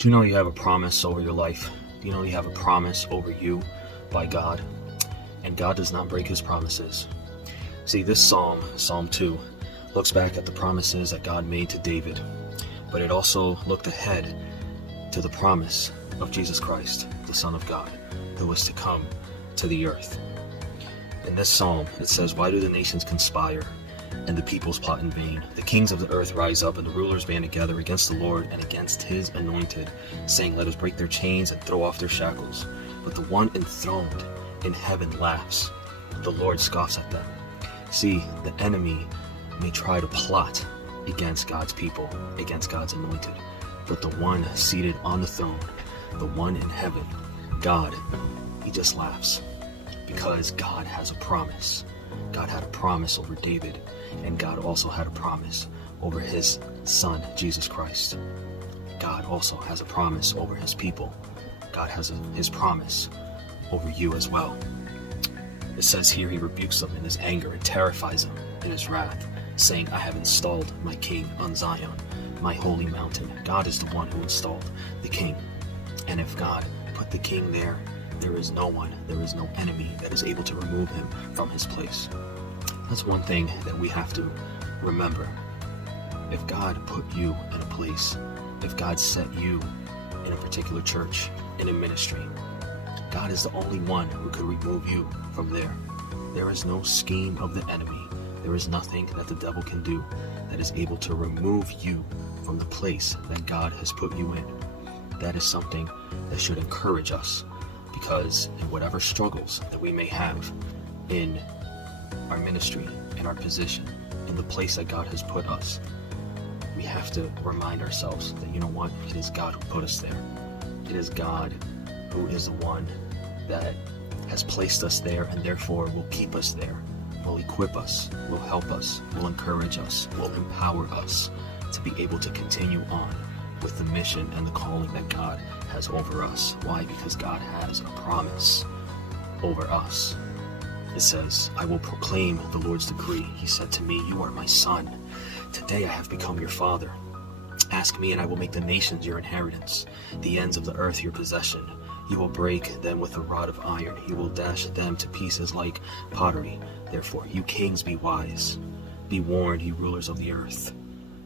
Do you know you have a promise over your life? Do you know you have a promise over you by God? And God does not break his promises. See, this psalm, Psalm 2, looks back at the promises that God made to David, but it also looked ahead to the promise of Jesus Christ, the Son of God, who was to come to the earth. In this psalm, it says, "Why do the nations conspire and the peoples plot in vain? The kings of the earth rise up and the rulers band together against the Lord and against his anointed, saying, let us break their chains and throw off their shackles. But the one enthroned in heaven laughs. The Lord scoffs at them." See, the enemy may try to plot against God's people, against God's anointed, but the one seated on the throne, the one in heaven, God, he just laughs, because God has a promise. God had a promise over David, and God also had a promise over his Son, Jesus Christ. God also has a promise over his people. God has his promise over you as well. It says here, he rebukes them in his anger and terrifies them in his wrath, saying, I have installed my king on Zion, my holy mountain. God is the one who installed the king. And if God put the king there, there is no one, there is no enemy that is able to remove him from his place. That's one thing that we have to remember. If God put you in a place, if God set you in a particular church, in a ministry, God is the only one who could remove you from there. There is no scheme of the enemy. There is nothing that the devil can do that is able to remove you from the place that God has put you in. That is something that should encourage us, because in whatever struggles that we may have in our ministry, in our position, in the place that God has put us, we have to remind ourselves that, you know what, it is God who put us there. It is God who is the one that has placed us there, and therefore will keep us there, will equip us, will help us, will encourage us, will empower us to be able to continue on with the mission and the calling that God has over us. Why? Because God has a promise over us. It says, I will proclaim the Lord's decree. He said to me, you are my son. Today I have become your father. Ask me and I will make the nations your inheritance, the ends of the earth your possession. You will break them with a rod of iron. You will dash them to pieces like pottery. Therefore, you kings, be wise. Be warned, you rulers of the earth.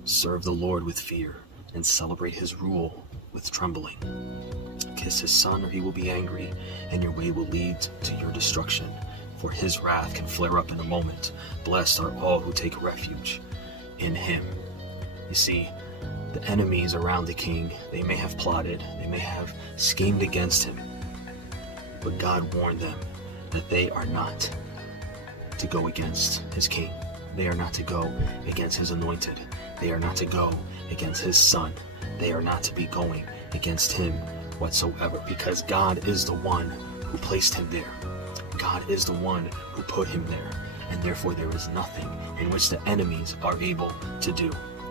Serve the Lord with fear and celebrate his rule with trembling. Kiss his son or he will be angry, and your way will lead to your destruction. For his wrath can flare up in a moment. Blessed are all who take refuge in him. You see, the enemies around the king, they may have plotted, they may have schemed against him, but God warned them that they are not to go against his king. They are not to go against his anointed. They are not to go against his son. They are not to be going against him whatsoever, because God is the one who placed him there. God is the one who put him there, and therefore there is nothing in which the enemies are able to do,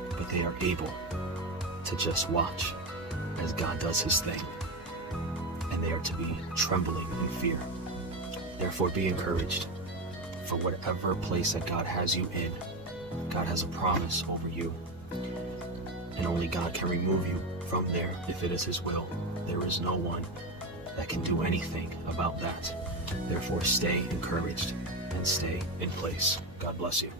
but they are able to just watch as God does his thing, and they are to be trembling in fear. Therefore be encouraged. For whatever place that God has you in, God has a promise over you, and only God can remove you from there if it is his will. There is no one that can do anything about that. Therefore stay encouraged and stay in place. God bless you.